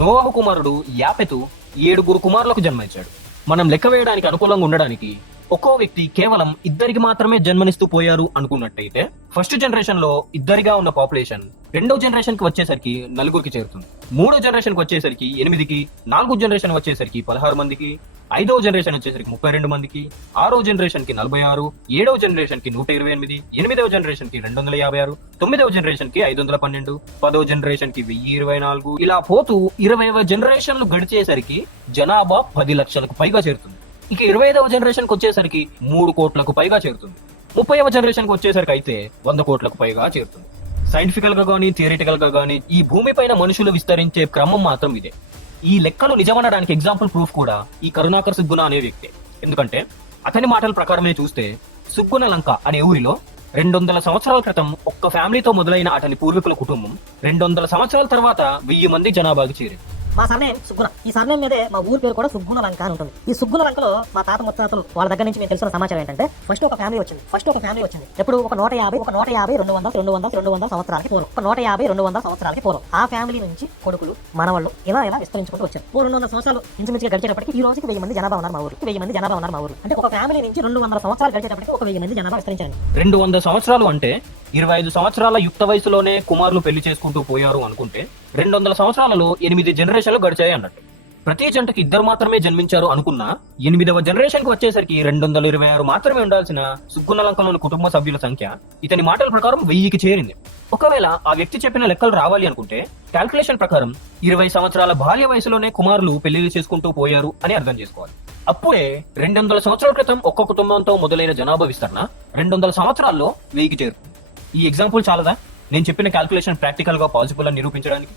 నోవహు కుమారుడు యాపెతు 7 కుమారులకు జన్మించాడు. మనం లెక్క వేయడానికి అనుకూలంగా ఉండడానికి ఒక్కో వ్యక్తి కేవలం 2 మాత్రమే జన్మనిస్తూ పోయారు అనుకున్నట్టయితే ఫస్ట్ జనరేషన్ లో 2గా ఉన్న పాపులేషన్ 2వ జనరేషన్ కి వచ్చేసరికి 4కి చేరుతుంది. 3వ జనరేషన్ కి వచ్చేసరికి 8కి, 4వ జనరేషన్ వచ్చేసరికి 16 మందికి, 5వ జనరేషన్ వచ్చేసరికి 32 మందికి, 6వ జనరేషన్ కి 46, 7వ జనరేషన్ కి 128, 8వ జనరేషన్ కి 256, 9వ జనరేషన్ కి 512, 10వ జనరేషన్ కి 1024, ఇలా పోతూ 20వ జనరేషన్లు గడిచేసరికి జనాభా 10 లక్షలకు పైగా చేరుతుంది. ఇక 25వ జనరేషన్ కి వచ్చేసరికి 3 కోట్లకు పైగా చేరుతుంది. 30వ జనరేషన్ కి వచ్చేసరికి అయితే 100 కోట్లకు పైగా చేరుతుంది. సైంటిఫికల్ గా గానీ థియరిటికల్ గా గానీ ఈ భూమి పైన మనుషులు విస్తరించే క్రమం మాత్రం ఇదే. ఈ లెక్కలు నిజమనడానికి ఎగ్జాంపుల్ ప్రూఫ్ కూడా ఈ కరుణాకర్ సుగ్గుణ అనే వ్యక్తే. ఎందుకంటే అతని మాటల ప్రకారమే చూస్తే సుగ్గుణ లంక అనే ఊరిలో 200 సంవత్సరాల క్రితం ఒక్క ఫ్యామిలీతో మొదలైన అతని పూర్వీకుల కుటుంబం 200 సంవత్సరాల తర్వాత 1000 మంది జనాభాకి చేరింది. మా సర్నేమ్ సుగ్గుణ. ఈ సర్నేమ్ మీదే మా ఊరి పేరు కూడా సుగ్గుణ లంక అని ఉంటుంది. ఈ సుగ్గుణ లంకలో మా తాత ముత్తాతలు వాళ్ళ దగ్గర నుంచి మేము తెలుసుకున్న సమాచారం ఏంటంటే ఫస్ట్ ఒక ఫ్యామిలీ వచ్చింది. ఎప్పుడు ఒక 150, 200 సంవత్సరాలకి పూర్వం. ఒక 150, 200 సంవత్సరాలకి పూర్వం. ఆ ఫ్యామిలీ నుంచి కొడుకులు, మనవాళ్ళు ఇలా విస్తరించుకుంటూ వచ్చారు. 200 సంవత్సరాలు ఇంచుమించుగా గడిచేటప్పటికి ఈ రోజుకి 1000 మంది జనాభా ఉన్నారు మా ఊరు. 1000 మంది జనాభా ఉన్నారు మా ఊరు. అంటే ఒక ఫ్యామిలీ నుంచి 200 సంవత్సరాలు గడిచేటప్పటికి ఒక 1000 మంది జనాభా విస్తరించారు. 200 సంవత్సరాలు అంటే 25 సంవత్సరాల యుక్త వయసులోనే కుమారులు పెళ్లి చేసుకుంటూ పోయారు అనుకుంటే 200 సంవత్సరాలలో 8 జనరేషన్లు గడిచాయి అన్నట్టు. ప్రతి జంటకి 2 మాత్రమే జన్మించారు అనుకున్నా 8వ జనరేషన్ కి వచ్చేసరికి 226 మాత్రమే ఉండాల్సిన సుగ్గుణ లంకలోని కుటుంబ సభ్యుల సంఖ్య ఇతని మాటల ప్రకారం 1000కి చేరింది. ఒకవేళ ఆ వ్యక్తి చెప్పిన లెక్కలు రావాలి అనుకుంటే క్యాల్కులేషన్ ప్రకారం 20 సంవత్సరాల బాల్య వయసులోనే కుమారులు పెళ్లి చేసుకుంటూ పోయారు అని అర్థం చేసుకోవాలి. అప్పుడే 200 సంవత్సరాల క్రితం ఒక్క కుటుంబంతో మొదలైన జనాభా విస్తరణ 200 సంవత్సరాల్లో 1000కి చేరుతుంది. ఈ ఎగ్జాంపుల్ చాలదా నేను చెప్పిన క్యాల్కులేషన్ ప్రాక్టికల్ గా పాసిబుల్ అని నిరూపించడానికి?